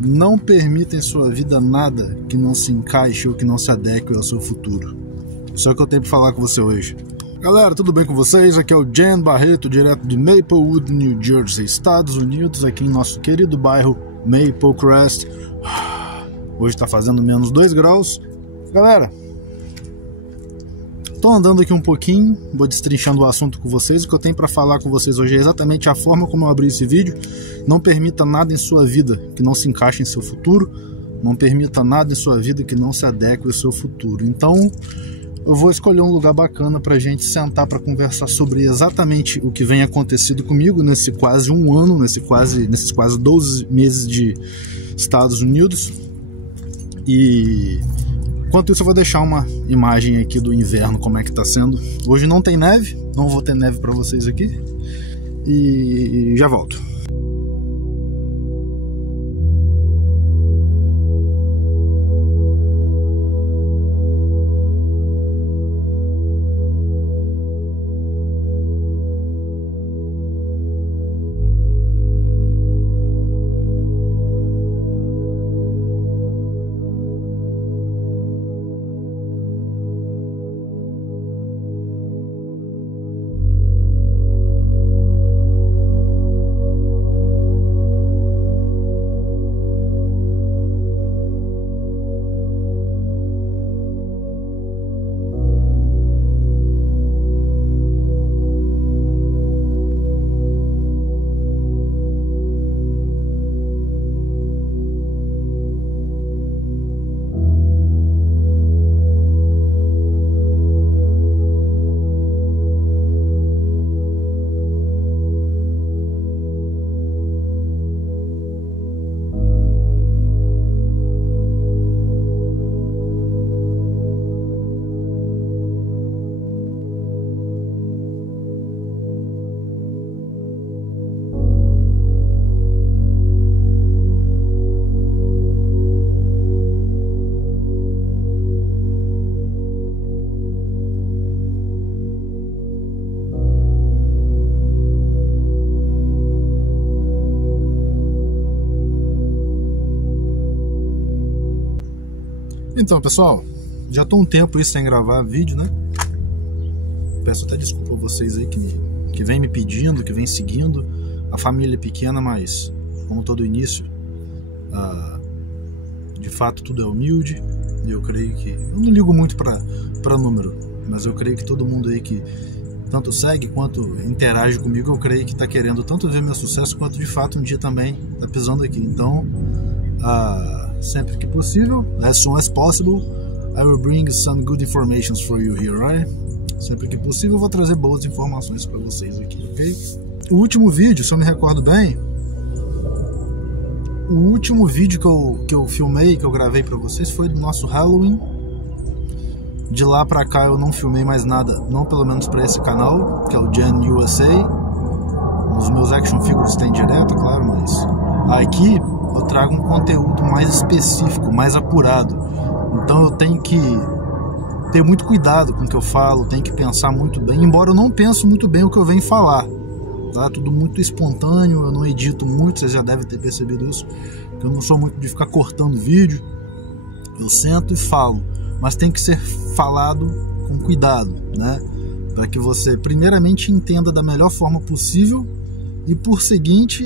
Não permita em sua vida nada que não se encaixe ou que não se adeque ao seu futuro. Isso é o que eu tenho para falar com você hoje. Galera, tudo bem com vocês? Aqui é o Jen Barreto, direto de Maplewood, New Jersey, Estados Unidos, aqui em nosso querido bairro Maple Crest. Hoje está fazendo menos 2 graus. Galera, tô andando aqui um pouquinho, vou destrinchando o assunto com vocês. O que eu tenho para falar com vocês hoje é exatamente a forma como eu abri esse vídeo. Não permita nada em sua vida que não se encaixe em seu futuro. Não permita nada em sua vida que não se adeque ao seu futuro. Então, eu vou escolher um lugar bacana pra gente sentar para conversar sobre exatamente o que vem acontecido comigo nesse quase um ano, nesses quase 12 meses de Estados Unidos. E enquanto isso eu vou deixar uma imagem aqui do inverno, como é que tá sendo. Hoje não tem neve, não vou ter neve para vocês aqui. E já volto. Então, pessoal, já estou um tempo aí sem gravar vídeo, né? Peço até desculpa a vocês aí que vem me pedindo, que vem seguindo. A família é pequena, mas como todo início, de fato tudo é humilde. E eu creio que... Eu não ligo muito para número, mas eu creio que todo mundo aí que tanto segue quanto interage comigo, eu creio que está querendo tanto ver meu sucesso quanto de fato um dia também tá pisando aqui. Então, sempre que possível, as soon as possible, I will bring some good informations for you here, right? Sempre que possível eu vou trazer boas informações para vocês aqui, ok? O último vídeo, se eu me recordo bem, o último vídeo que eu filmei, que eu gravei para vocês foi do nosso Halloween. De lá pra cá eu não filmei mais nada, não pelo menos para esse canal, que é o Jen USA. Nos meus action figures tem direto, claro, mas aqui eu trago um conteúdo mais específico, mais apurado. Então eu tenho que ter muito cuidado com o que eu falo, tenho que pensar muito bem, embora eu não pense muito bem o que eu venho falar, tá? Tudo muito espontâneo, eu não edito muito, vocês já devem ter percebido isso, que eu não sou muito de ficar cortando vídeo. Eu sento e falo, mas tem que ser falado com cuidado, né? Para que você primeiramente entenda da melhor forma possível e por seguinte,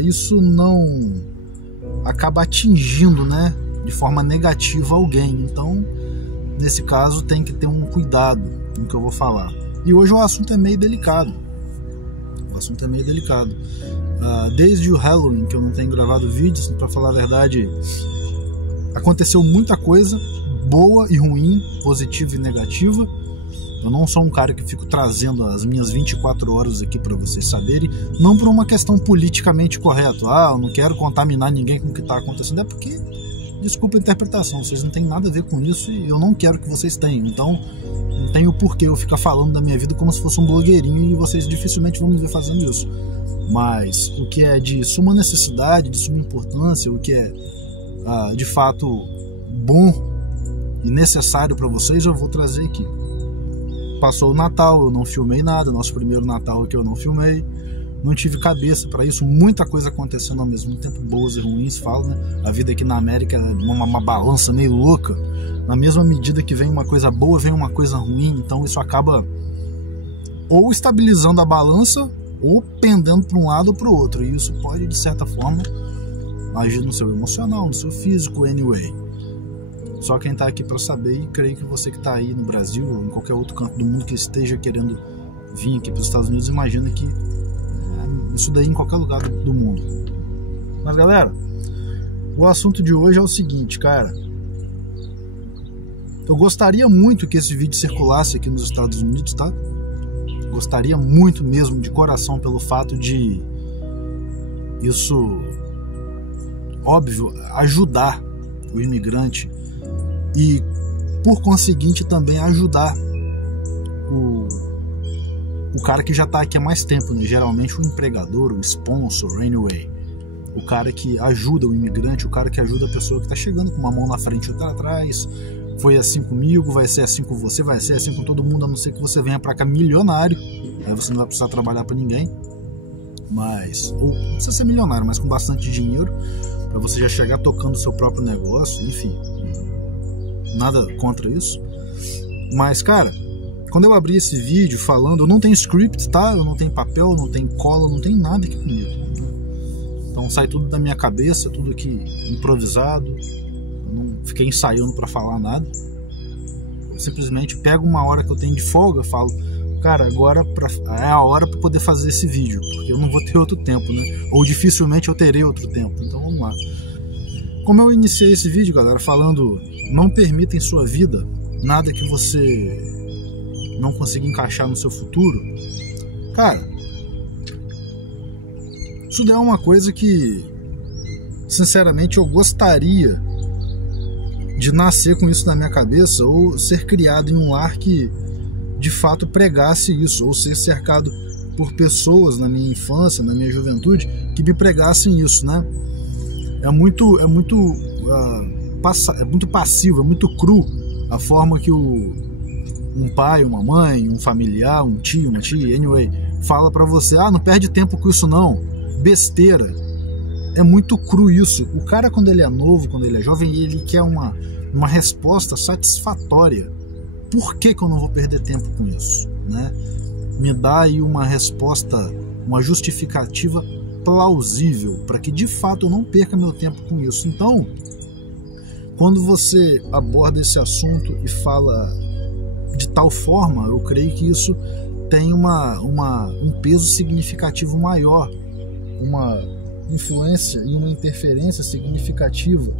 isso não acaba atingindo, né, de forma negativa alguém. Então, nesse caso, tem que ter um cuidado com o que eu vou falar. E hoje o assunto é meio delicado. Desde o Halloween, que eu não tenho gravado vídeos, para falar a verdade, aconteceu muita coisa, boa e ruim, positiva e negativa. Eu não sou um cara que fico trazendo as minhas 24 horas aqui para vocês saberem, não por uma questão politicamente correta. Eu não quero contaminar ninguém com o que está acontecendo, é porque, desculpa a interpretação, vocês não têm nada a ver com isso e eu não quero que vocês tenham. Então, não tem o porquê eu ficar falando da minha vida como se fosse um blogueirinho e vocês dificilmente vão me ver fazendo isso. Mas o que é de suma necessidade, de suma importância, o que é de fato bom e necessário para vocês, eu vou trazer aqui. Passou o Natal, eu não filmei nada, nosso primeiro Natal aqui eu não filmei. não tive cabeça para isso, muita coisa acontecendo ao mesmo tempo, boas e ruins, falo, né? A vida aqui na América é uma balança meio louca, na mesma medida que vem uma coisa boa, vem uma coisa ruim, então isso acaba ou estabilizando a balança, ou pendendo para um lado ou para o outro, e isso pode, de certa forma, agir no seu emocional, no seu físico, anyway. Só quem está aqui para saber, e creio que você que está aí no Brasil, ou em qualquer outro canto do mundo que esteja querendo vir aqui para os Estados Unidos, imagina que isso daí em qualquer lugar do mundo. Mas galera, o assunto de hoje é o seguinte, cara. Eu gostaria muito que esse vídeo circulasse aqui nos Estados Unidos, tá? Gostaria muito mesmo, de coração, pelo fato de isso, óbvio, ajudar o imigrante e, por conseguinte, também ajudar o cara que já está aqui há mais tempo, né? Geralmente o empregador, o sponsor, anyway, o cara que ajuda o imigrante, o cara que ajuda a pessoa que está chegando com uma mão na frente e outra atrás. Foi assim comigo, vai ser assim com você, vai ser assim com todo mundo, a não ser que você venha para cá milionário, aí você não vai precisar trabalhar para ninguém, mas, ou não precisa ser milionário, mas com bastante dinheiro, para você já chegar tocando o seu próprio negócio, enfim, nada contra isso. Mas cara, quando eu abri esse vídeo falando, eu não tenho script, tá? Eu não tenho papel, não tenho cola, não tem nada aqui comigo. Então sai tudo da minha cabeça, tudo aqui improvisado. Eu não fiquei ensaiando para falar nada. Eu simplesmente pego uma hora que eu tenho de folga, falo, cara, agora é a hora para poder fazer esse vídeo, porque eu não vou ter outro tempo, né? Ou dificilmente eu terei outro tempo. Então vamos lá. Como eu iniciei esse vídeo, galera, falando, não permita em sua vida nada que você não consiga encaixar no seu futuro. Cara, isso daí é uma coisa que, sinceramente, eu gostaria de nascer com isso na minha cabeça, ou ser criado em um lar que de fato pregasse isso, ou ser cercado por pessoas na minha infância, na minha juventude, que me pregassem isso, né? É muito passivo, é muito cru a forma que um pai, uma mãe, um familiar, um tio, uma tia, anyway, fala pra você, não perde tempo com isso não, besteira. É muito cru isso. O cara, quando ele é novo, quando ele é jovem, ele quer uma resposta satisfatória. Por que eu não vou perder tempo com isso, né? Me dá aí uma resposta, uma justificativa plausível, para que de fato eu não perca meu tempo com isso. Então, quando você aborda esse assunto e fala de tal forma, eu creio que isso tem um peso significativo maior, uma influência e uma interferência significativa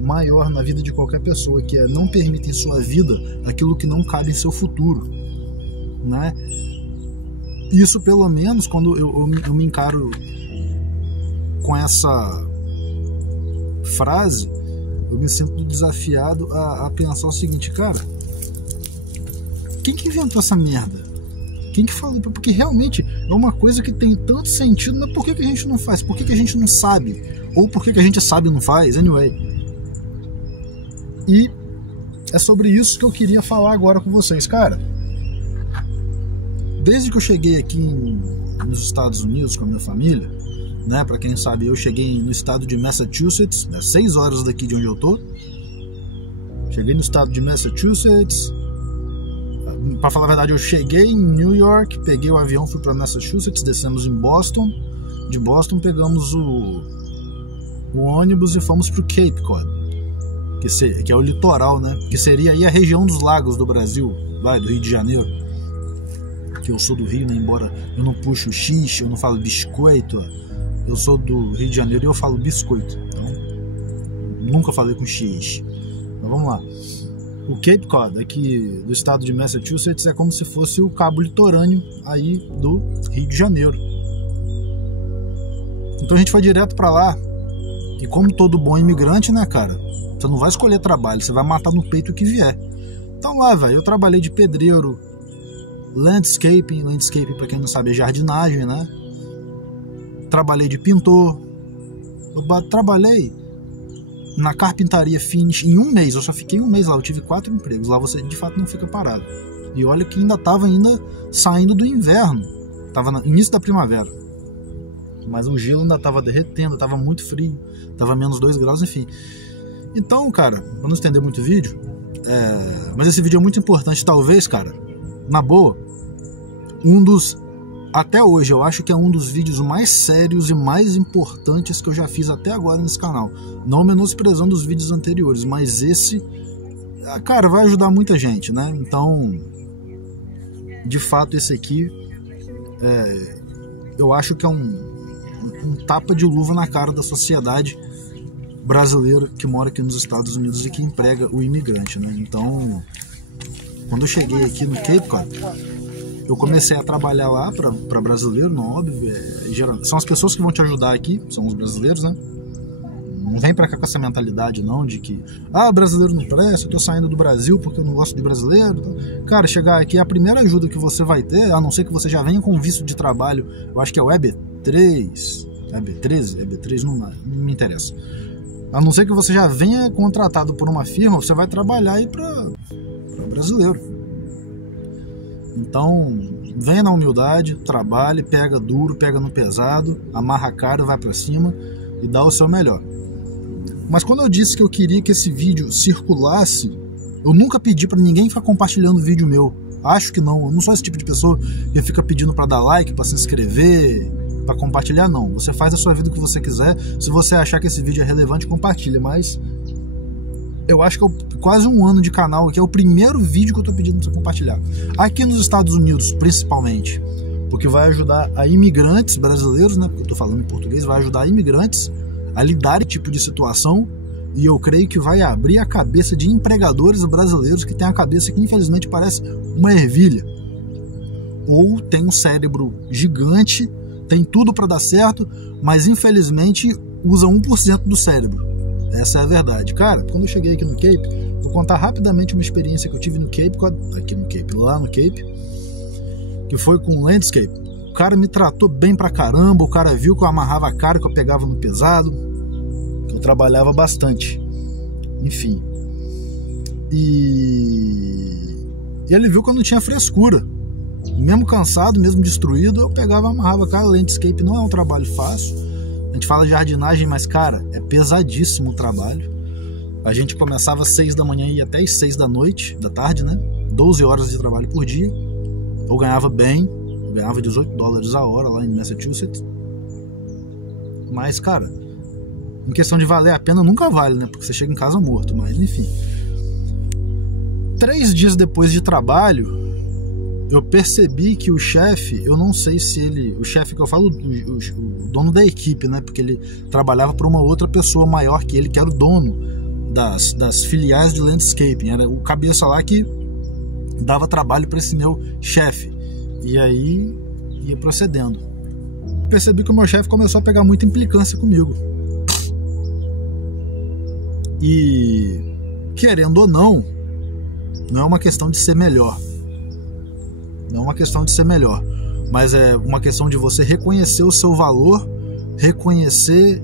maior na vida de qualquer pessoa, que é não permita em sua vida aquilo que não cabe em seu futuro, né? Isso, pelo menos, quando eu me encaro com essa frase, eu me sinto desafiado a pensar o seguinte, cara, quem que inventou essa merda? Quem que falou? Porque realmente é uma coisa que tem tanto sentido, mas por que a gente não faz? Por que a gente não sabe? Ou por que a gente sabe e não faz? Anyway. E é sobre isso que eu queria falar agora com vocês, cara. Desde que eu cheguei aqui nos Estados Unidos com a minha família, né? Pra quem sabe, eu cheguei no estado de Massachusetts, 6 horas daqui de onde eu tô. Cheguei no estado de Massachusetts. Pra falar a verdade, eu cheguei em New York, peguei o avião, fui pra Massachusetts, descemos em Boston. De Boston pegamos o ônibus e fomos pro Cape Cod, que é o litoral, né? Que seria aí a região dos lagos do Brasil, do Rio de Janeiro. Que eu sou do Rio, né? Embora eu não puxo xixi, eu não falo biscoito, eu sou do Rio de Janeiro e eu falo biscoito. Então, nunca falei com xixi. Então vamos lá. O Cape Cod, aqui do estado de Massachusetts, é como se fosse o cabo litorâneo aí do Rio de Janeiro. Então a gente foi direto pra lá. E como todo bom imigrante, né, cara? Você não vai escolher trabalho, você vai matar no peito o que vier. Então lá, velho, eu trabalhei de pedreiro, landscaping pra quem não sabe é jardinagem, né? Trabalhei de pintor. Eu trabalhei na carpintaria finish em um mês. Eu só fiquei um mês lá, eu tive 4 empregos. Lá você de fato não fica parado. E olha que ainda tava saindo do inverno, tava no início da primavera. mas o gelo ainda estava derretendo, estava muito frio, estava menos 2 graus, enfim. Então, cara, pra não estender muito o vídeo, mas esse vídeo é muito importante, talvez, cara, na boa, até hoje, eu acho que é um dos vídeos mais sérios e mais importantes que eu já fiz até agora nesse canal. Não menosprezando os vídeos anteriores, mas esse, cara, vai ajudar muita gente, né? Então, de fato, esse aqui, eu acho que é um tapa de luva na cara da sociedade brasileira que mora aqui nos Estados Unidos e que emprega o imigrante, né? Então, quando eu cheguei aqui no Cape Cod, eu comecei a trabalhar lá para brasileiro, não, óbvio, são as pessoas que vão te ajudar aqui, são os brasileiros, né? Não vem pra cá com essa mentalidade não, de que brasileiro não presta, eu tô saindo do Brasil porque eu não gosto de brasileiro. Cara, chegar aqui, a primeira ajuda que você vai ter, a não ser que você já venha com visto de trabalho, eu acho que é o EB3, EB3 não me interessa. A não ser que você já venha contratado por uma firma, você vai trabalhar aí para brasileiro. Então, venha na humildade, trabalhe, pega duro, pega no pesado, amarra a cara, vai para cima e dá o seu melhor. Mas quando eu disse que eu queria que esse vídeo circulasse, eu nunca pedi para ninguém ficar compartilhando vídeo meu. Acho que não, eu não sou esse tipo de pessoa que fica pedindo para dar like, para se inscrever, para compartilhar, não. Você faz a sua vida o que você quiser. Se você achar que esse vídeo é relevante, compartilha. Mas eu acho que quase um ano de canal aqui é o primeiro vídeo que eu tô pedindo para você compartilhar. Aqui nos Estados Unidos, principalmente, porque vai ajudar a imigrantes brasileiros, né? Porque eu tô falando em português, vai ajudar imigrantes a lidar com esse tipo de situação. E eu creio que vai abrir a cabeça de empregadores brasileiros que tem a cabeça que infelizmente parece uma ervilha. Ou tem um cérebro gigante, tem tudo para dar certo, mas infelizmente usa 1% do cérebro. Essa é a verdade. Cara, quando eu cheguei aqui no Cape, vou contar rapidamente uma experiência que eu tive no Cape, lá no Cape, que foi com o Landscape. O cara me tratou bem pra caramba, o cara viu que eu amarrava a cara, que eu pegava no pesado, que eu trabalhava bastante. Enfim. E ele viu que eu não tinha frescura. Mesmo cansado, mesmo destruído, eu pegava e amarrava a cara. Landscape não é um trabalho fácil. A gente fala de jardinagem, mas, cara, é pesadíssimo o trabalho. A gente começava às 6 da manhã e ia até às 6 da tarde, né? 12 horas de trabalho por dia. Eu ganhava bem, eu ganhava $18 a hora lá em Massachusetts. Mas, cara, em questão de valer a pena, nunca vale, né? Porque você chega em casa morto, mas enfim. 3 dias depois de trabalho, eu percebi que o chefe, eu não sei se ele... O chefe que eu falo, o dono da equipe, né? Porque ele trabalhava para uma outra pessoa maior que ele, que era o dono das filiais de landscaping. Era o cabeça lá que dava trabalho para esse meu chefe. E aí ia procedendo. Percebi que o meu chefe começou a pegar muita implicância comigo. E, querendo ou não é uma questão de ser melhor. Não é uma questão de ser melhor, mas é uma questão de você reconhecer o seu valor, reconhecer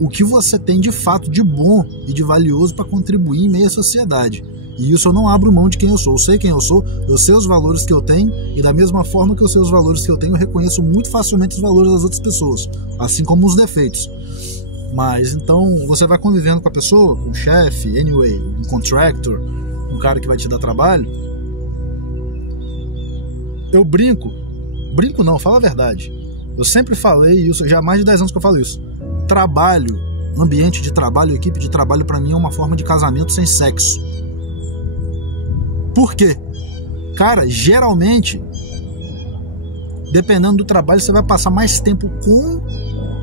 o que você tem de fato de bom e de valioso para contribuir em meio à sociedade. E isso eu não abro mão de quem eu sou. Eu sei quem eu sou, eu sei os valores que eu tenho, e da mesma forma que eu sei os valores que eu tenho, eu reconheço muito facilmente os valores das outras pessoas, assim como os defeitos. Mas então você vai convivendo com a pessoa, com o chefe, anyway, um contractor, um cara que vai te dar trabalho. Eu brinco não, fala a verdade. Eu sempre falei isso, já há mais de 10 anos que eu falo isso. Trabalho, ambiente de trabalho, equipe de trabalho, pra mim é uma forma de casamento sem sexo. Por quê? Cara, geralmente, dependendo do trabalho, você vai passar mais tempo com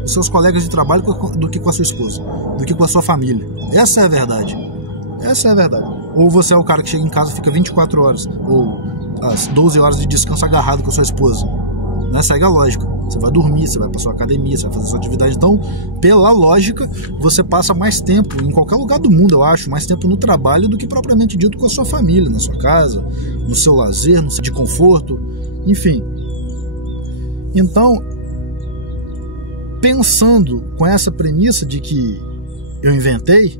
os seus colegas de trabalho do que com a sua esposa, do que com a sua família. Essa é a verdade. Essa é a verdade. Ou você é o cara que chega em casa e fica 24 horas, ou as 12 horas de descanso agarrado com a sua esposa, né? Segue a lógica. Você vai dormir, você vai para sua academia, você vai fazer sua atividade. Então, pela lógica, você passa mais tempo em qualquer lugar do mundo, eu acho, mais tempo no trabalho do que propriamente dito com a sua família, na sua casa, no seu lazer, no seu de conforto, enfim. Então, pensando com essa premissa de que eu inventei,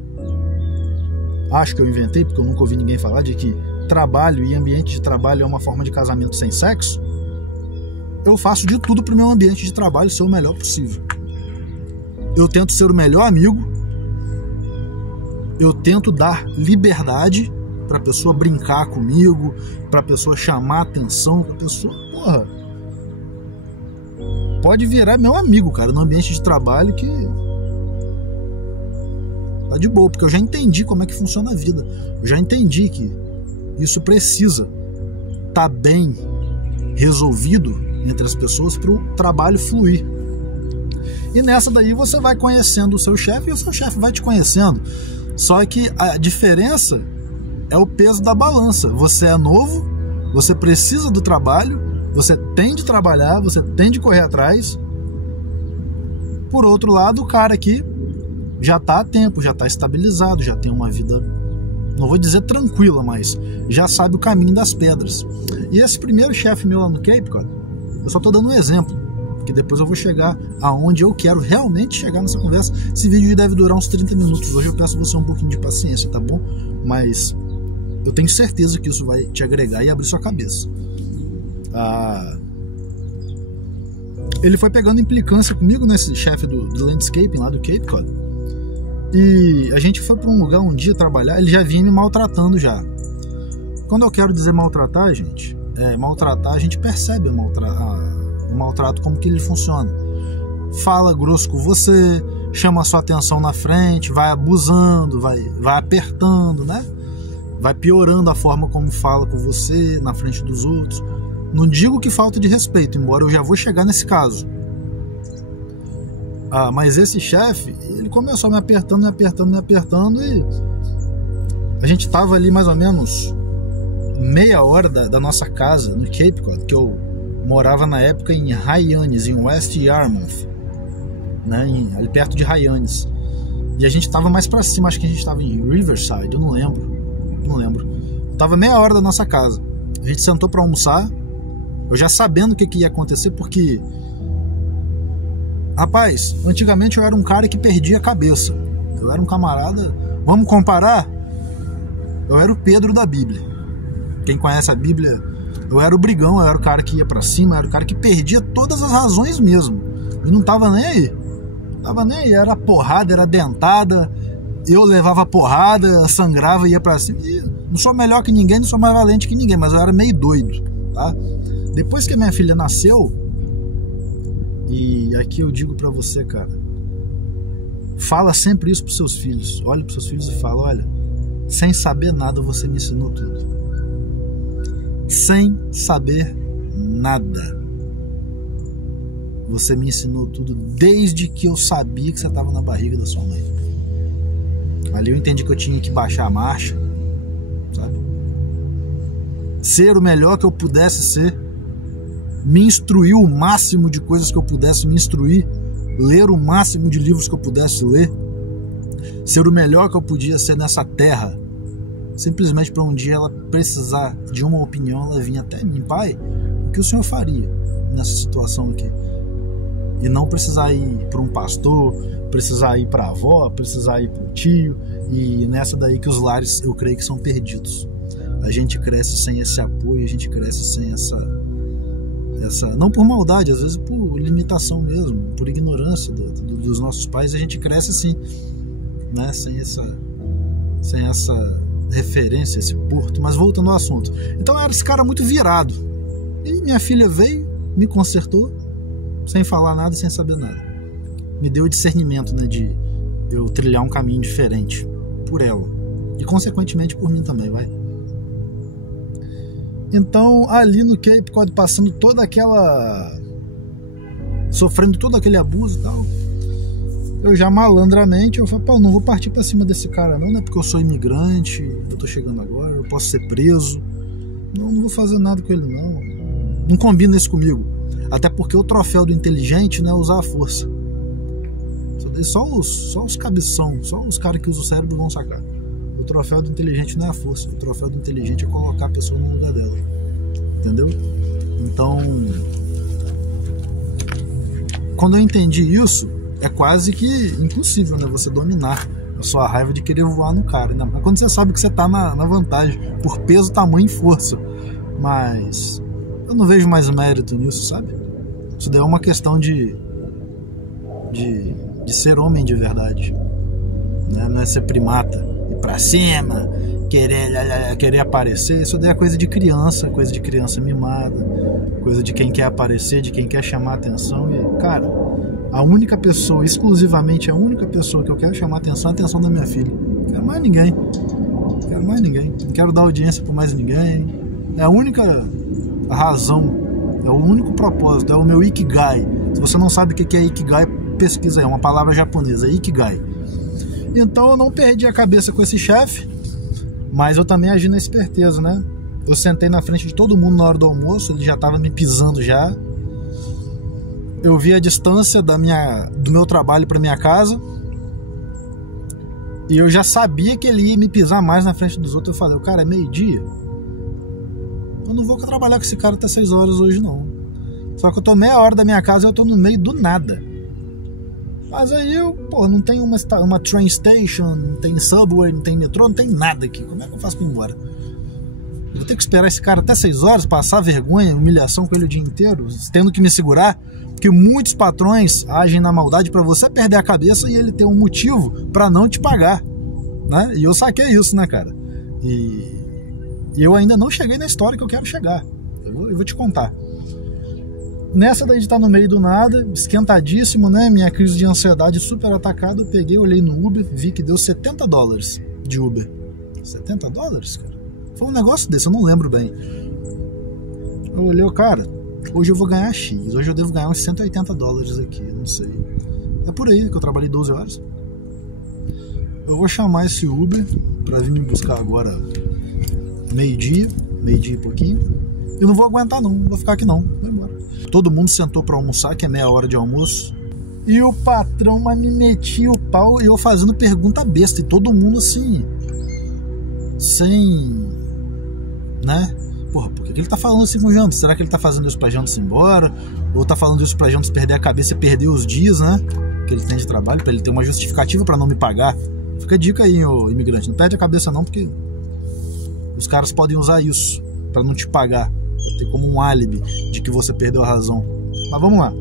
acho que eu inventei, porque eu nunca ouvi ninguém falar de que trabalho e ambiente de trabalho é uma forma de casamento sem sexo, eu faço de tudo para o meu ambiente de trabalho ser o melhor possível. Eu tento ser o melhor amigo, eu tento dar liberdade para a pessoa brincar comigo, para a pessoa chamar atenção, para a pessoa, porra, pode virar meu amigo, cara, no ambiente de trabalho, que tá de boa, porque eu já entendi como é que funciona a vida. Eu já entendi que isso precisa estar bem resolvido entre as pessoas para o trabalho fluir. E nessa daí você vai conhecendo o seu chefe e o seu chefe vai te conhecendo. Só que a diferença é o peso da balança. Você é novo, você precisa do trabalho, você tem de trabalhar, você tem de correr atrás. Por outro lado, o cara aqui já está a tempo, já está estabilizado, já tem uma vida, não vou dizer tranquila, mas já sabe o caminho das pedras. E esse primeiro chefe meu lá no Cape Cod, eu só estou dando um exemplo, porque depois eu vou chegar aonde eu quero realmente chegar nessa conversa. Esse vídeo deve durar uns 30 minutos. Hoje eu peço você um pouquinho de paciência, tá bom? Mas eu tenho certeza que isso vai te agregar e abrir sua cabeça. Ele foi pegando implicância comigo, nesse chefe do landscaping lá do Cape Cod. E a gente foi para um lugar um dia trabalhar, ele já vinha me maltratando já. Quando eu quero dizer maltratar, gente, maltratar, a gente percebe o maltrato, como que ele funciona. Fala grosso com você, chama a sua atenção na frente, vai abusando, vai apertando, né? Vai piorando a forma como fala com você na frente dos outros. Não digo que falta de respeito, embora eu já vou chegar nesse caso. Mas esse chefe, ele começou me apertando e a gente tava ali mais ou menos meia hora da nossa casa no Cape Cod, que eu morava na época em Hyannis, em West Yarmouth, né, ali perto de Hyannis. E a gente tava mais pra cima, acho que a gente tava em Riverside, eu não lembro. Tava meia hora da nossa casa. A gente sentou pra almoçar, eu já sabendo o que ia acontecer, porque, rapaz, antigamente eu era um cara que perdia a cabeça. Eu era um camarada, vamos comparar? Eu era o Pedro da Bíblia. Quem conhece a Bíblia, eu era o brigão, eu era o cara que ia pra cima, eu era o cara que perdia todas as razões mesmo. E não tava nem aí. Era porrada, era dentada. Eu levava porrada, sangrava, ia pra cima. E não sou melhor que ninguém, não sou mais valente que ninguém, mas eu era meio doido, tá? Depois que a minha filha nasceu, e aqui eu digo pra você, cara, fala sempre isso pros seus filhos. Olha pros seus filhos e fala: olha, sem saber nada você me ensinou tudo. Sem saber nada você me ensinou tudo, desde que eu sabia que você estava na barriga da sua mãe. Ali eu entendi que eu tinha que baixar a marcha, sabe? Ser o melhor que eu pudesse ser, me instruir o máximo de coisas que eu pudesse me instruir, ler o máximo de livros que eu pudesse ler, ser o melhor que eu podia ser nessa terra, simplesmente para um dia ela precisar de uma opinião, ela vinha até mim: pai, o que o senhor faria nessa situação aqui? E não precisar ir para um pastor, precisar ir para a avó, precisar ir para o tio. E nessa daí que os lares, eu creio que são perdidos. A gente cresce sem esse apoio, a gente cresce sem essa não por maldade, às vezes por limitação mesmo, por ignorância dos nossos pais. A gente cresce assim, né? Sem essa referência, esse porto. Mas voltando ao assunto, então eu era esse cara muito virado, e minha filha veio, me consertou, sem falar nada, sem saber nada. Me deu o discernimento, né, de eu trilhar um caminho diferente por ela. E consequentemente por mim também, vai. Então, ali no Cape Cod, passando toda aquela... sofrendo todo aquele abuso e tal, eu já malandramente, eu falei: pô, não vou partir pra cima desse cara não, né? Porque eu sou imigrante, eu tô chegando agora, eu posso ser preso. Não vou fazer nada com ele não. Não combina isso comigo. Até porque o troféu do inteligente não é usar a força. Só os cabeção, só os caras que usam o cérebro vão sacar. O troféu do inteligente não é a força. O troféu do inteligente é colocar a pessoa no lugar dela. Entendeu? Então, quando eu entendi isso, é quase que impossível, né, você dominar a sua raiva de querer voar no cara, né? Mas quando você sabe que você tá na vantagem por peso, tamanho e força. Mas eu não vejo mais mérito nisso, sabe? Isso daí é uma questão de ser homem de verdade, né? Não é ser primata, ir pra cima, querer aparecer. Isso daí é coisa de criança mimada, coisa de quem quer aparecer, de quem quer chamar atenção. E, cara, a única pessoa, exclusivamente a única pessoa que eu quero chamar atenção é a atenção da minha filha. Não quero mais ninguém. Não quero dar audiência pra mais ninguém. É a única razão, é o único propósito, é o meu Ikigai. Se você não sabe o que é Ikigai, pesquisa aí, é uma palavra japonesa, Ikigai. Então eu não perdi a cabeça com esse chefe, mas eu também agi na esperteza, né? Eu sentei na frente de todo mundo na hora do almoço, ele já estava me pisando já. Eu vi a distância do meu trabalho para minha casa e eu já sabia que ele ia me pisar mais na frente dos outros. Eu falei, cara, é meio-dia, eu não vou trabalhar com esse cara até 6 horas hoje não. Só que eu tô meia hora da minha casa e eu tô no meio do nada. Mas aí eu, não tem uma train station, não tem subway, não tem metrô, não tem nada aqui. Como é que eu faço pra ir embora? Eu vou ter que esperar esse cara até 6 horas, passar vergonha, humilhação com ele o dia inteiro, tendo que me segurar, porque muitos patrões agem na maldade pra você perder a cabeça e ele ter um motivo pra não te pagar, né? E eu saquei isso, né, cara? E eu ainda não cheguei na história que eu quero chegar. Eu vou te contar. Nessa daí de estar no meio do nada, esquentadíssimo, né? Minha crise de ansiedade super atacada. Eu peguei, olhei no Uber, vi que deu $70 de Uber. $70, cara? Foi um negócio desse, eu não lembro bem. Eu olhei, cara, hoje eu vou ganhar X. Hoje eu devo ganhar uns $180 aqui, não sei. É por aí que eu trabalhei 12 horas. Eu vou chamar esse Uber pra vir me buscar agora meio-dia e pouquinho. Eu não vou aguentar não vou ficar aqui não, vou embora. Todo mundo sentou pra almoçar, que é meia hora de almoço, e o patrão me metia o pau e eu fazendo pergunta besta, e todo mundo assim, sem, né? Porra, por que ele tá falando assim com o Jantos? Será que ele tá fazendo isso pra Jantos ir embora? Ou tá falando isso pra Jantos perder a cabeça e perder os dias, né? Que ele tem de trabalho, pra ele ter uma justificativa pra não me pagar. Fica a dica aí, ô imigrante, não perde a cabeça não, porque os caras podem usar isso pra não te pagar, pra ter como um álibi de que você perdeu a razão. Mas vamos lá.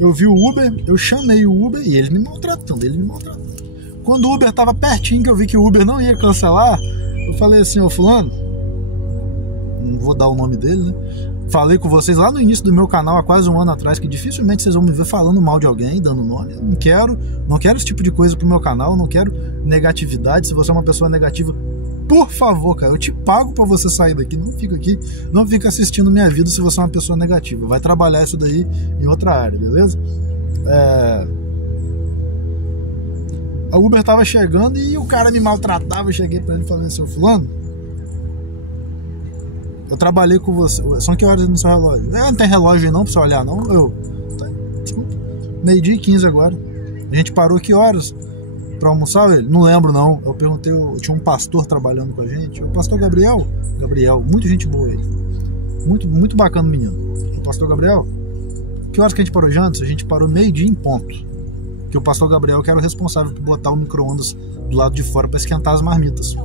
Eu vi o Uber, eu chamei o Uber e ele me maltratando, Quando o Uber tava pertinho, que eu vi que o Uber não ia cancelar, eu falei assim, ô fulano, não vou dar o nome dele, né? Falei com vocês lá no início do meu canal, há quase 1 ano atrás, que dificilmente vocês vão me ver falando mal de alguém, dando nome. Eu não quero esse tipo de coisa pro meu canal, não quero negatividade. Se você é uma pessoa negativa, por favor, cara, eu te pago pra você sair daqui. Não fica aqui, não fica assistindo minha vida se você é uma pessoa negativa. Vai trabalhar isso daí em outra área, beleza? A Uber tava chegando e o cara me maltratava. Eu cheguei pra ele e falei assim, fulano, eu trabalhei com você. São que horas no seu relógio? Não tem relógio aí não pra você olhar não? Desculpa. 12h15 agora. A gente parou que horas pra almoçar? Ele? Não lembro não. Eu perguntei, tinha um pastor trabalhando com a gente. O pastor Gabriel, muito gente boa ele. Muito bacana o menino. O pastor Gabriel, que horas que a gente parou antes? A gente parou 12h em ponto. Que o pastor Gabriel que era o responsável por botar o micro-ondas do lado de fora pra esquentar as marmitas.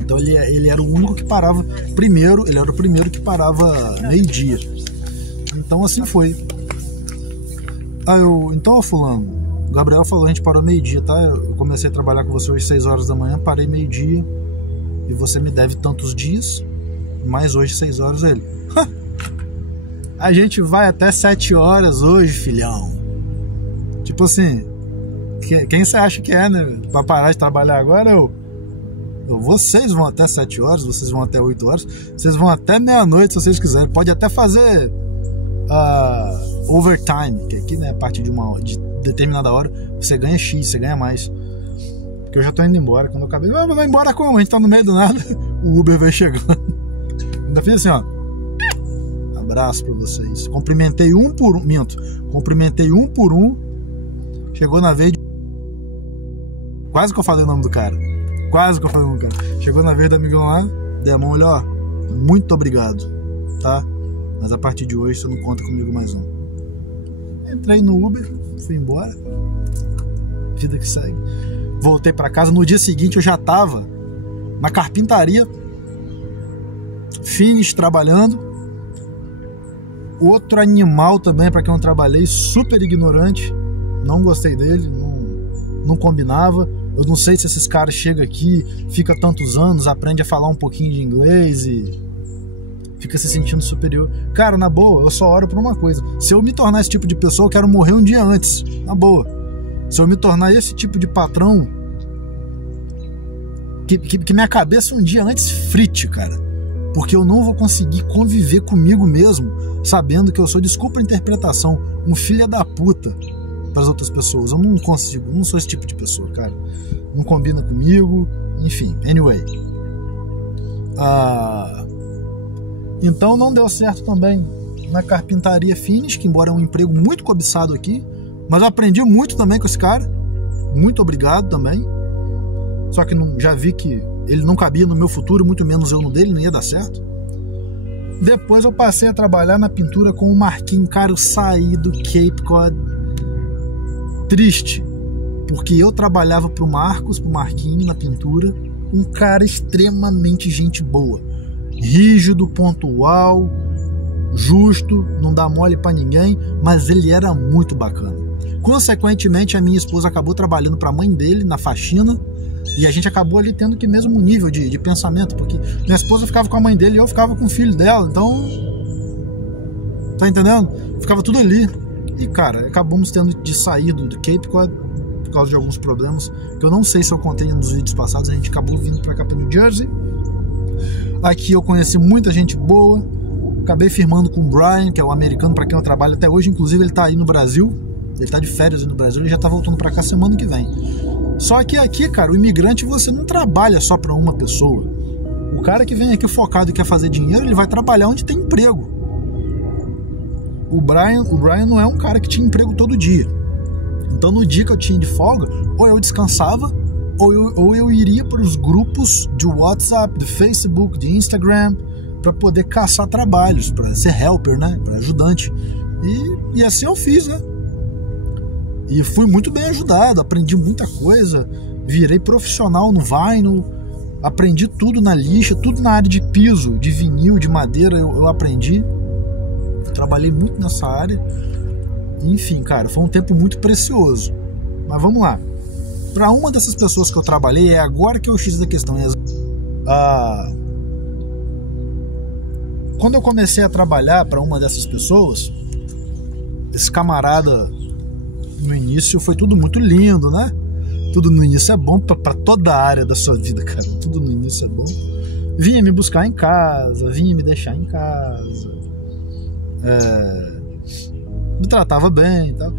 Então ele era o único que parava primeiro, ele era o primeiro que parava meio-dia. Então assim foi. Então, fulano, o Gabriel falou, a gente parou meio-dia, tá? Eu comecei a trabalhar com você hoje 6 horas da manhã, parei meio-dia, e você me deve tantos dias, mais hoje 6 horas. Ele, a gente vai até 7 horas hoje, filhão. Tipo assim, quem você acha que é, né? Pra parar de trabalhar agora, vocês vão até 7 horas, vocês vão até 8 horas, vocês vão até meia-noite se vocês quiserem. Pode até fazer overtime, que aqui, né, a partir de determinada hora você ganha X, você ganha mais. Porque eu já tô indo embora. Quando eu acabei, vai embora como? A gente tá no meio do nada, o Uber vai chegando. Ainda fiz assim, ó, abraço pra vocês. Cumprimentei um por um. Chegou na vez de... Quase que eu falei o nome do cara. Chegou na vez do amigão lá, dei a mão, olha, ó, muito obrigado, tá? Mas a partir de hoje você não conta comigo mais não. Entrei no Uber, fui embora, vida que segue. Voltei pra casa, no dia seguinte eu já tava na carpintaria, finish, trabalhando, Outro animal também para quem eu trabalhei, super ignorante, não gostei dele, não combinava. Eu não sei se esses caras chegam aqui, fica tantos anos, aprende a falar um pouquinho de inglês e fica se sentindo superior. Cara, na boa, eu só oro por uma coisa: se eu me tornar esse tipo de pessoa, eu quero morrer um dia antes, na boa. Se eu me tornar esse tipo de patrão, que minha cabeça um dia antes frite, cara, porque eu não vou conseguir conviver comigo mesmo sabendo que eu sou, desculpa a interpretação, um filho da puta para as outras pessoas. Eu não consigo, não sou esse tipo de pessoa, cara. Não combina comigo, enfim, anyway. Então não deu certo também na carpintaria Finish, que embora é um emprego muito cobiçado aqui, mas eu aprendi muito também com esse cara. Muito obrigado também. Só que já vi que ele não cabia no meu futuro, muito menos eu no dele, não ia dar certo. Depois eu passei a trabalhar na pintura com o Marquinhos. Cara, eu saí do Cape Cod triste, porque eu trabalhava pro Marquinhos na pintura, um cara extremamente gente boa, rígido, pontual, justo, não dá mole pra ninguém, mas ele era muito bacana. Consequentemente, a minha esposa acabou trabalhando pra mãe dele na faxina, e a gente acabou ali tendo que mesmo nível de pensamento, porque minha esposa ficava com a mãe dele e eu ficava com o filho dela, então, tá entendendo? Ficava tudo ali. E cara, acabamos tendo de sair do Cape Cod por causa de alguns problemas que eu não sei se eu contei nos vídeos passados. A gente acabou vindo pra cá, pra New Jersey. Aqui eu conheci muita gente boa, acabei firmando com o Brian, que é o americano para quem eu trabalho até hoje. Inclusive ele tá aí no Brasil, ele tá de férias aí no Brasil, ele já tá voltando pra cá semana que vem. Só que aqui, cara, o imigrante, você não trabalha só para uma pessoa. O cara que vem aqui focado e quer fazer dinheiro, ele vai trabalhar onde tem emprego. O Brian não é um cara que tinha emprego todo dia. Então no dia que eu tinha de folga, ou eu descansava, ou eu iria para os grupos de WhatsApp, de Facebook, de Instagram, para poder caçar trabalhos, para ser helper, né, para ajudante. E assim eu fiz, né? E fui muito bem ajudado, aprendi muita coisa, virei profissional no vinyl, aprendi tudo na lixa, tudo na área de piso, de vinil, de madeira, eu aprendi. Trabalhei muito nessa área. Enfim, cara, foi um tempo muito precioso. Mas vamos lá. Para uma dessas pessoas que eu trabalhei, é agora que é o X da questão. Quando eu comecei a trabalhar para uma dessas pessoas, esse camarada, no início foi tudo muito lindo, né? Tudo no início é bom para toda a área da sua vida, cara. Tudo no início é bom. Vinha me buscar em casa, vinha me deixar em casa, me tratava bem e tal.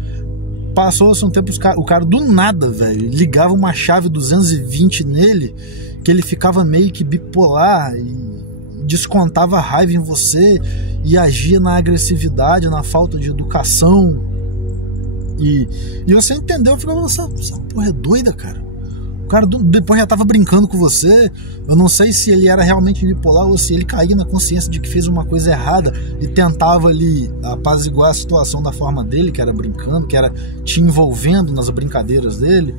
Passou-se um tempo, o cara do nada, velho, ligava uma chave 220 nele, que ele ficava meio que bipolar e descontava raiva em você e agia na agressividade, na falta de educação. E você entendeu, eu ficava, essa porra é doida, cara. O cara depois já tava brincando com você. Eu não sei se ele era realmente bipolar ou se ele caía na consciência de que fez uma coisa errada e tentava ali apaziguar a situação da forma dele, que era brincando, que era te envolvendo nas brincadeiras dele.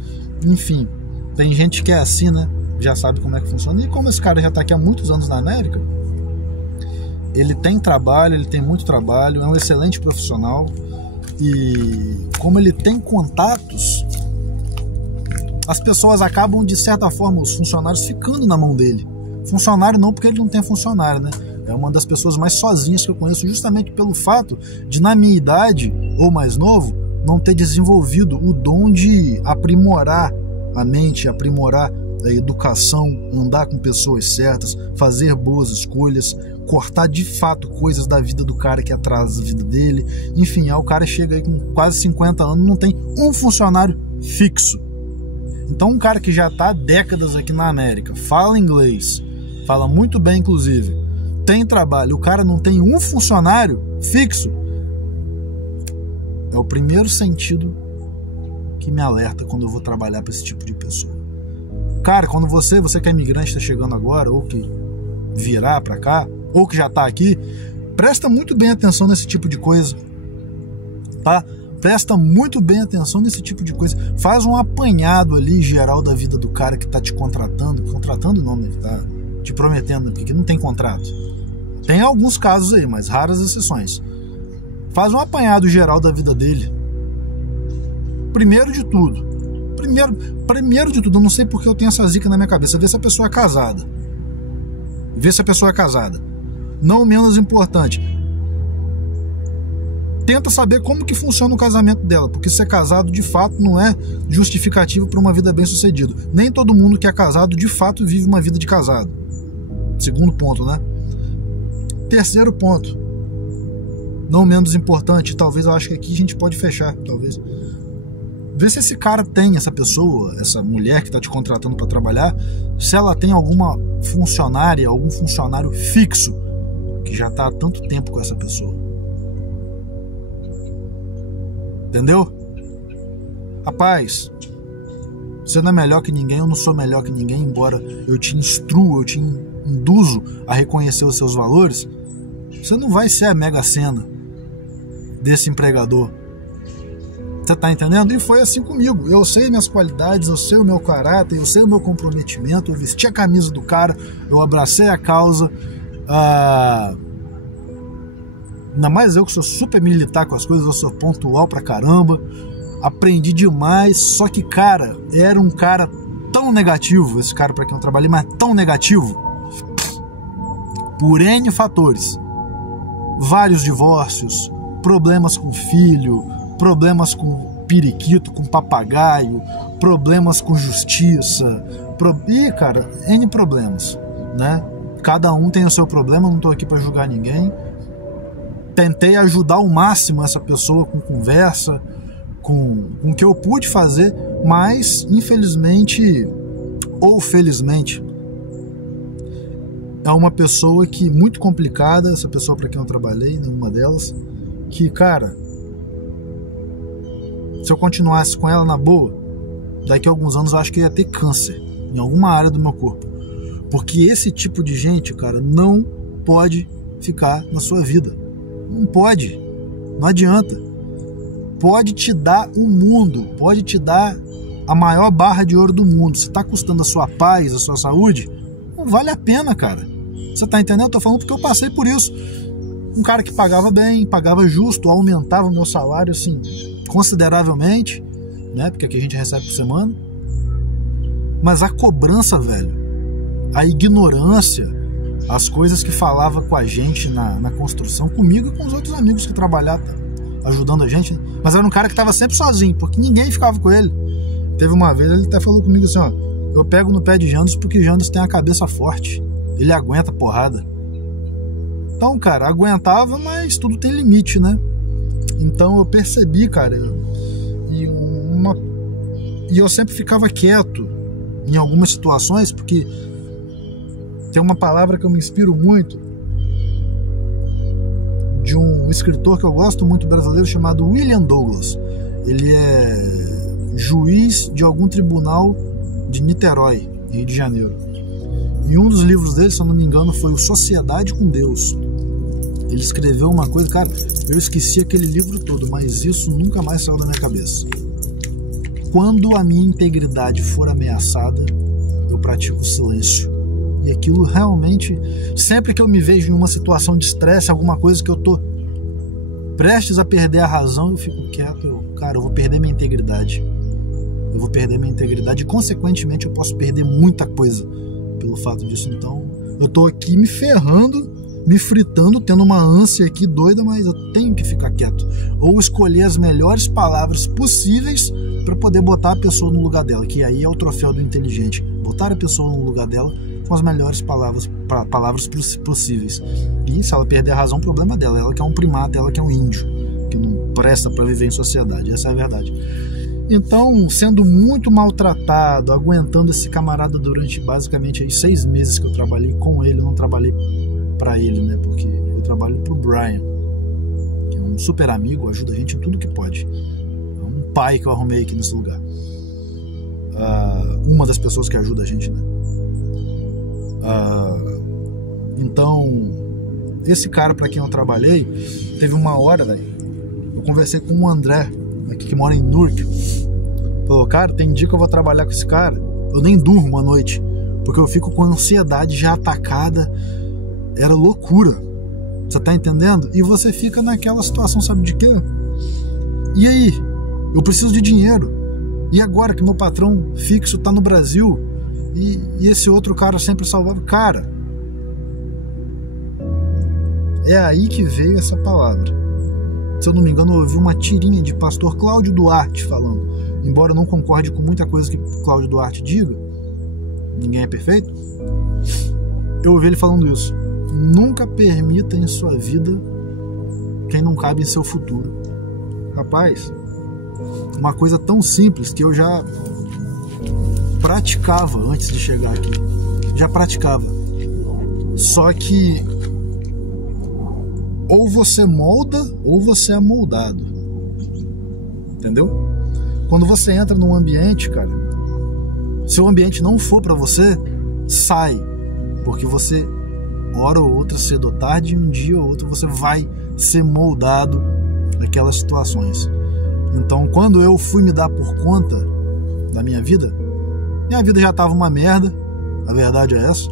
Enfim, tem gente que é assim, né? Já sabe como é que funciona. E como esse cara já tá aqui há muitos anos na América, ele tem trabalho, ele tem muito trabalho, é um excelente profissional. E como ele tem contatos, as pessoas acabam, de certa forma, os funcionários ficando na mão dele. Funcionário não, porque ele não tem funcionário, né? É uma das pessoas mais sozinhas que eu conheço, justamente pelo fato de, na minha idade, ou mais novo, não ter desenvolvido o dom de aprimorar a mente, aprimorar a educação, andar com pessoas certas, fazer boas escolhas, cortar de fato coisas da vida do cara que atrasa a vida dele. Enfim, aí o cara chega aí com quase 50 anos, não tem um funcionário fixo. Então um cara que já está há décadas aqui na América, fala inglês, fala muito bem inclusive, tem trabalho, o cara não tem um funcionário fixo, é o primeiro sentido que me alerta quando eu vou trabalhar para esse tipo de pessoa. Cara, quando você que é imigrante, está chegando agora, ou que virá para cá, ou que já está aqui, presta muito bem atenção nesse tipo de coisa, tá? Presta muito bem atenção nesse tipo de coisa. Faz um apanhado ali geral da vida do cara que está te contratando. Contratando não, ele está te prometendo, porque não tem contrato. Tem alguns casos aí, mas raras exceções. Faz um apanhado geral da vida dele. Primeiro de tudo, eu não sei porque eu tenho essa zica na minha cabeça. Vê se a pessoa é casada. Não menos importante, tenta saber como que funciona o casamento dela, porque ser casado de fato não é justificativo para uma vida bem sucedida. Nem todo mundo que é casado de fato vive uma vida de casado. Segundo ponto, né? Terceiro ponto, não menos importante, talvez eu acho que aqui a gente pode fechar, talvez. Vê se esse cara tem, essa pessoa, essa mulher que está te contratando para trabalhar, se ela tem alguma funcionária, algum funcionário fixo que já está há tanto tempo com essa pessoa. Entendeu? Rapaz, você não é melhor que ninguém, eu não sou melhor que ninguém, embora eu te instruo, eu te induzo a reconhecer os seus valores. Você não vai ser a Mega Sena desse empregador. Você tá entendendo? E foi assim comigo. Eu sei minhas qualidades, eu sei o meu caráter, eu sei o meu comprometimento, eu vesti a camisa do cara, eu abracei a causa. Ainda mais eu que sou super militar com as coisas, eu sou pontual pra caramba. Aprendi demais, só que, cara, era um cara tão negativo, esse cara pra quem eu trabalhei, mas tão negativo, por N fatores. Vários divórcios, problemas com filho, problemas com periquito, com papagaio, problemas com justiça, e, cara, N problemas, né? Cada um tem o seu problema, não tô aqui pra julgar ninguém. Tentei ajudar ao máximo essa pessoa com conversa, com o que eu pude fazer, mas infelizmente ou felizmente é uma pessoa que muito complicada, essa pessoa para quem eu trabalhei, nenhuma delas, que, cara, se eu continuasse com ela na boa, daqui a alguns anos eu acho que eu ia ter câncer em alguma área do meu corpo, porque esse tipo de gente, cara, não pode ficar na sua vida, não pode, não adianta. Pode te dar o mundo, pode te dar a maior barra de ouro do mundo. Se tá custando a sua paz, a sua saúde, não vale a pena, cara. Você tá entendendo? Eu tô falando porque eu passei por isso. Um cara que pagava bem, pagava justo, aumentava o meu salário, assim, consideravelmente, né? Porque aqui a gente recebe por semana. Mas a cobrança, velho, a ignorância, as coisas que falava com a gente na construção, comigo e com os outros amigos que trabalhavam ajudando a gente, mas era um cara que tava sempre sozinho, porque ninguém ficava com ele. Teve uma vez, ele até falou comigo assim, ó, eu pego no pé de Jandos porque Jandos tem a cabeça forte, ele aguenta porrada. Então, cara, aguentava, mas tudo tem limite, né? Então eu percebi, cara, e eu sempre ficava quieto em algumas situações, porque tem uma palavra que eu me inspiro muito, de um escritor que eu gosto muito brasileiro chamado William Douglas. Ele é juiz de algum tribunal de Niterói, Rio de Janeiro. E um dos livros dele, se eu não me engano, foi o Sociedade com Deus. Ele escreveu uma coisa, cara, eu esqueci aquele livro todo, mas isso nunca mais saiu da minha cabeça. Quando a minha integridade for ameaçada, eu pratico silêncio. E aquilo realmente, sempre que eu me vejo em uma situação de estresse, alguma coisa que eu tô prestes a perder a razão, eu fico quieto, eu vou perder minha integridade. Eu vou perder minha integridade e, consequentemente, eu posso perder muita coisa pelo fato disso. Então, eu tô aqui me ferrando, me fritando, tendo uma ânsia aqui doida, mas eu tenho que ficar quieto. Ou escolher as melhores palavras possíveis para poder botar a pessoa no lugar dela, que aí é o troféu do inteligente. Botar a pessoa no lugar dela com as melhores palavras possíveis. E se ela perder a razão, o problema dela. Ela que é um primata, ela que é um índio, que não presta para viver em sociedade. Essa é a verdade. Então, sendo muito maltratado, aguentando esse camarada durante basicamente aí 6 meses que eu trabalhei com ele, eu não trabalhei para ele, né? Porque eu trabalho pro Brian, que é um super amigo, ajuda a gente em tudo que pode. É um pai que eu arrumei aqui nesse lugar. Uma das pessoas que ajuda a gente, né? Então, esse cara para quem eu trabalhei, teve uma hora, velho, eu conversei com o André, aqui que mora em Newark. Falou, cara, tem dia que eu vou trabalhar com esse cara, eu nem durmo à noite, porque eu fico com a ansiedade já atacada. Era loucura. Você tá entendendo? E você fica naquela situação, sabe de quê? E aí? Eu preciso de dinheiro. E agora que meu patrão fixo tá no Brasil e esse outro cara sempre salvava? Cara, é aí que veio essa palavra. Se eu não me engano, eu ouvi uma tirinha de pastor Cláudio Duarte falando. Embora eu não concorde com muita coisa que Cláudio Duarte diga, ninguém é perfeito, eu ouvi ele falando isso. Nunca permita em sua vida quem não cabe em seu futuro. Rapaz, uma coisa tão simples que eu já praticava antes de chegar aqui. Já praticava. Só que ou você molda ou você é moldado. Entendeu? Quando você entra num ambiente, cara, se o ambiente não for pra você, sai. Porque você, hora ou outra, cedo ou tarde, um dia ou outro, você vai ser moldado naquelas situações. Então, quando eu fui me dar por conta da minha vida já tava uma merda, a verdade é essa.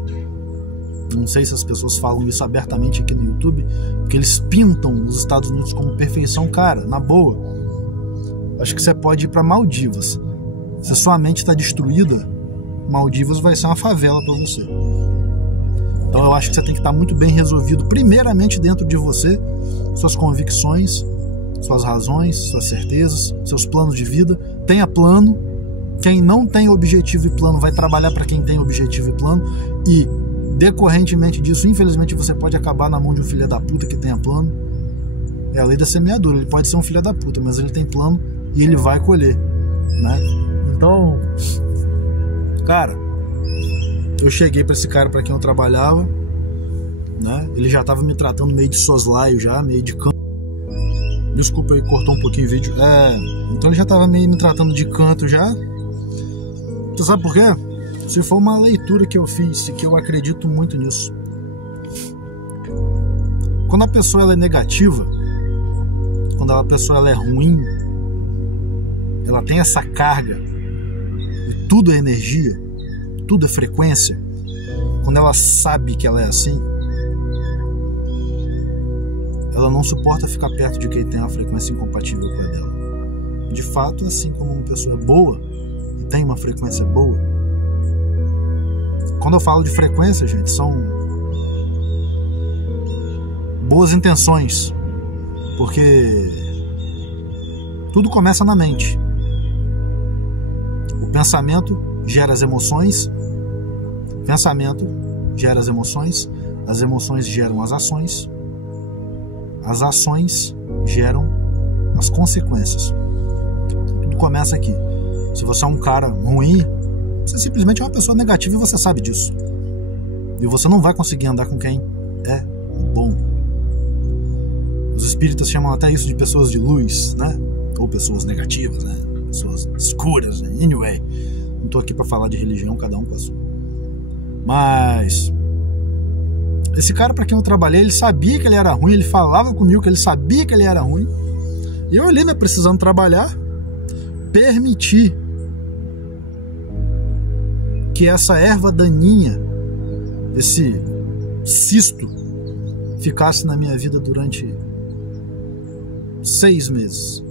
Não sei se as pessoas falam isso abertamente aqui no YouTube, porque eles pintam os Estados Unidos como perfeição. Cara, na boa, acho que você pode ir para Maldivas. Se sua mente está destruída, Maldivas vai ser uma favela para você. Então eu acho que você tem que estar muito bem resolvido, primeiramente dentro de você, suas convicções, suas razões, suas certezas, seus planos de vida. Tenha plano. Quem não tem objetivo e plano vai trabalhar para quem tem objetivo e plano, e decorrentemente disso, infelizmente, você pode acabar na mão de um filho da puta que tenha plano. É a lei da semeadura. Ele pode ser um filho da puta, mas ele tem plano e ele vai colher, né? Então, cara, eu cheguei pra esse cara pra quem eu trabalhava, né? Ele já tava me tratando meio de soslaio já, meio de canto. Desculpa aí, cortou um pouquinho o vídeo. Então ele já tava meio me tratando de canto já. Você sabe por quê? Se for uma leitura que eu fiz, que eu acredito muito nisso. Quando a pessoa ela é negativa, quando a pessoa ela é ruim, ela tem essa carga, e tudo é energia, tudo é frequência. Quando ela sabe que ela é assim, ela não suporta ficar perto de quem tem uma frequência incompatível com a dela. De fato, assim como uma pessoa é boa e tem uma frequência boa, quando eu falo de frequência, gente, são boas intenções, porque tudo começa na mente. O pensamento gera as emoções, as emoções geram as ações geram as consequências. Tudo começa aqui. Se você é um cara ruim, você simplesmente é uma pessoa negativa e você sabe disso. E você não vai conseguir andar com quem é bom. Os espíritas chamam até isso de pessoas de luz, né? Ou pessoas negativas, né? Pessoas escuras, né? Anyway, não tô aqui pra falar de religião, cada um com a sua. Mas esse cara pra quem eu trabalhei, ele sabia que ele era ruim, ele falava comigo que ele sabia que ele era ruim. E eu ali, né, precisando trabalhar, permiti que essa erva daninha, esse cisto, ficasse na minha vida durante 6 meses.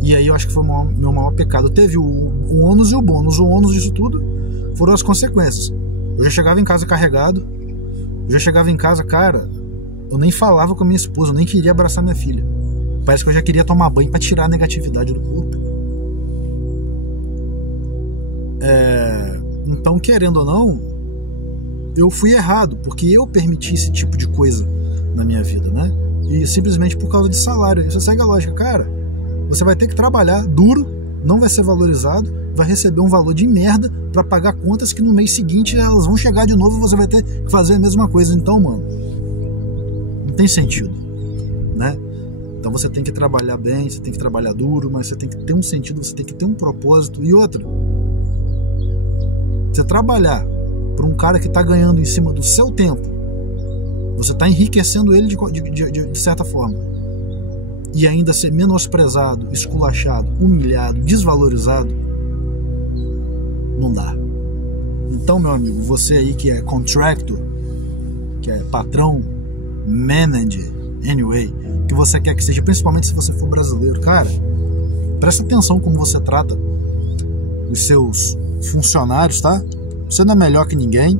E aí eu acho que foi o meu maior pecado. Teve o ônus e o bônus. O ônus disso tudo foram as consequências. Eu já chegava em casa carregado. Eu já chegava em casa, cara, eu nem falava com a minha esposa, eu nem queria abraçar minha filha. Parece que eu já queria tomar banho pra tirar a negatividade do corpo. Então, querendo ou não, eu fui errado, porque eu permiti esse tipo de coisa na minha vida, né? E simplesmente por causa de salário. Você segue a lógica, cara, você vai ter que trabalhar duro, não vai ser valorizado, vai receber um valor de merda pra pagar contas que no mês seguinte elas vão chegar de novo e você vai ter que fazer a mesma coisa. Então, mano, não tem sentido, né? Então você tem que trabalhar bem, você tem que trabalhar duro, mas você tem que ter um sentido, você tem que ter um propósito. E outra, você trabalhar para um cara que está ganhando em cima do seu tempo, você está enriquecendo ele de certa forma, e ainda ser menosprezado, esculachado, humilhado, desvalorizado, não dá. Então, meu amigo, você aí que é contractor, que é patrão, manager, anyway, que você quer que seja, principalmente se você for brasileiro. Cara, presta atenção como você trata os seus funcionários, tá? Você não é melhor que ninguém,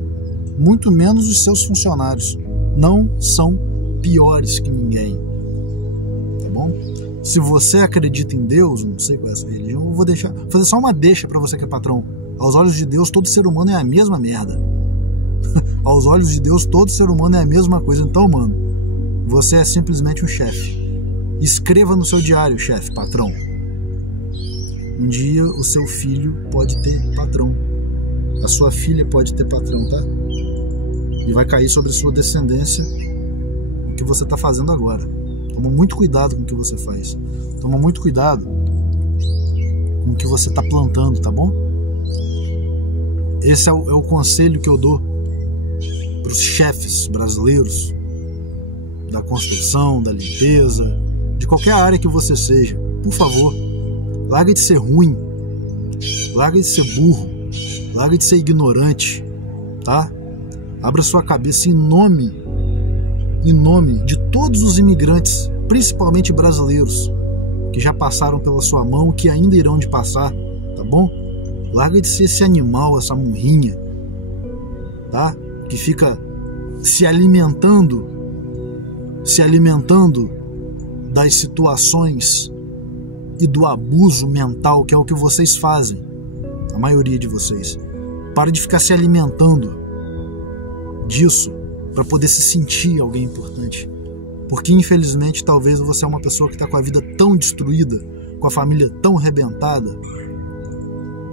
muito menos os seus funcionários. Não são piores que ninguém, tá bom? Se você acredita em Deus, não sei qual é essa religião, eu vou fazer só uma deixa para você que é patrão. Aos olhos de Deus, todo ser humano é a mesma merda. Aos olhos de Deus, todo ser humano é a mesma coisa. Então, mano, você é simplesmente um chefe. Escreva no seu diário, chefe, patrão. Um dia o seu filho pode ter patrão. A sua filha pode ter patrão, tá? E vai cair sobre a sua descendência o que você está fazendo agora. Toma muito cuidado com o que você faz. Toma muito cuidado com o que você está plantando, tá bom? Esse é o conselho que eu dou para os chefes brasileiros da construção, da limpeza, de qualquer área que você seja. Por favor, larga de ser ruim, larga de ser burro, larga de ser ignorante, tá? Abra sua cabeça em nome de todos os imigrantes, principalmente brasileiros, que já passaram pela sua mão, que ainda irão de passar, tá bom? Larga de ser esse animal, essa murrinha, tá? Que fica se alimentando das situações e do abuso mental, que é o que vocês fazem, a maioria de vocês. Para de ficar se alimentando disso para poder se sentir alguém importante, porque infelizmente talvez você é uma pessoa que está com a vida tão destruída, com a família tão arrebentada,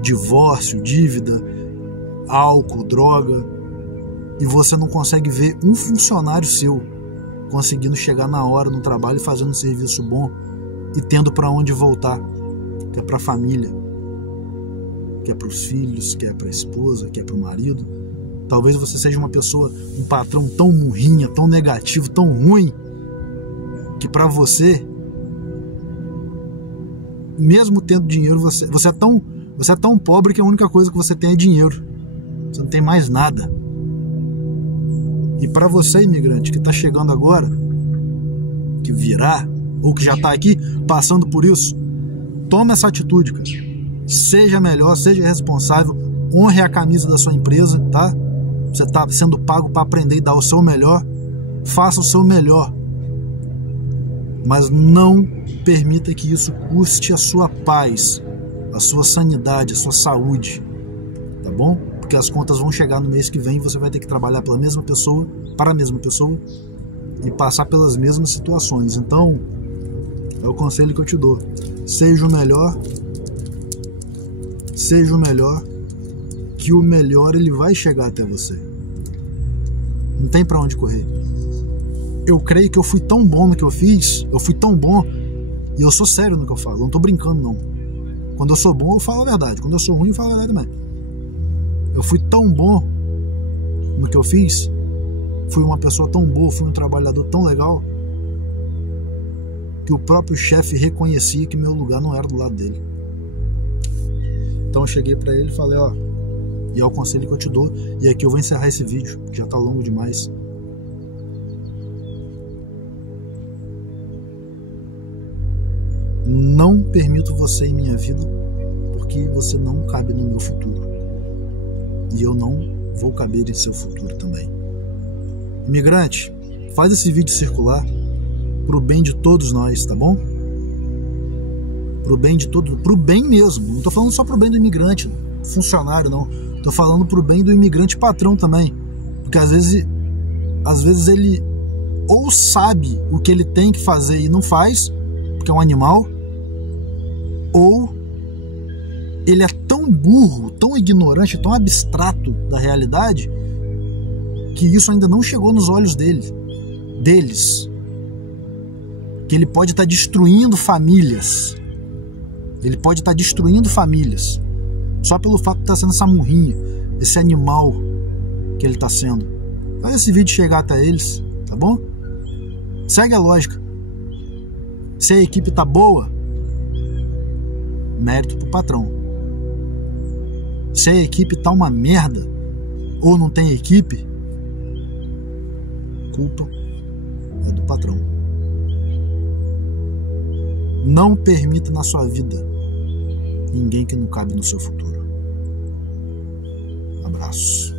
divórcio, dívida, álcool, droga, e você não consegue ver um funcionário seu conseguindo chegar na hora no trabalho e fazendo um serviço bom e tendo para onde voltar, que é para a família, que é para os filhos, que é para a esposa, que é para o marido. Talvez você seja uma pessoa, um patrão tão murrinha, tão negativo, tão ruim, que para você, mesmo tendo dinheiro, você é tão pobre que a única coisa que você tem é dinheiro. Você não tem mais nada. E para você, imigrante, que está chegando agora, que virá, ou que já está aqui passando por isso, tome essa atitude, cara. Seja melhor, seja responsável, honre a camisa da sua empresa, tá? Você está sendo pago para aprender e dar o seu melhor. Faça o seu melhor. Mas não permita que isso custe a sua paz, a sua sanidade, a sua saúde, tá bom? Porque as contas vão chegar no mês que vem e você vai ter que trabalhar para a mesma pessoa e passar pelas mesmas situações. Então, é o conselho que eu te dou. Seja o melhor, que o melhor ele vai chegar até você. Não tem para onde correr. Eu creio que eu fui tão bom no que eu fiz, e eu sou sério no que eu falo, eu não tô brincando não. Quando eu sou bom, eu falo a verdade. Quando eu sou ruim, eu falo a verdade também. Eu fui tão bom no que eu fiz, fui uma pessoa tão boa, fui um trabalhador tão legal, que o próprio chefe reconhecia que meu lugar não era do lado dele. Então eu cheguei pra ele e falei, ó, e é o conselho que eu te dou, e aqui eu vou encerrar esse vídeo, que já tá longo demais. Não permito você em minha vida, porque você não cabe no meu futuro. E eu não vou caber em seu futuro também. Imigrante, faz esse vídeo circular pro bem de todos nós, tá bom? Pro bem de todos, pro bem mesmo. Não tô falando só pro bem do imigrante, funcionário, não. Tô falando pro bem do imigrante patrão também. Porque às vezes ele ou sabe o que ele tem que fazer e não faz, porque é um animal, ou ele é tão burro, tão ignorante, tão abstrato da realidade, que isso ainda não chegou nos olhos deles. Que ele pode estar destruindo famílias. Ele pode estar destruindo famílias só pelo fato de estar sendo essa murrinha, esse animal que ele está sendo. Faz esse vídeo chegar até eles, tá bom? Segue a lógica. Se a equipe tá boa, mérito pro patrão. Se a equipe tá uma merda, ou não tem equipe, culpa patrão. Não permita na sua vida ninguém que não cabe no seu futuro. Abraço.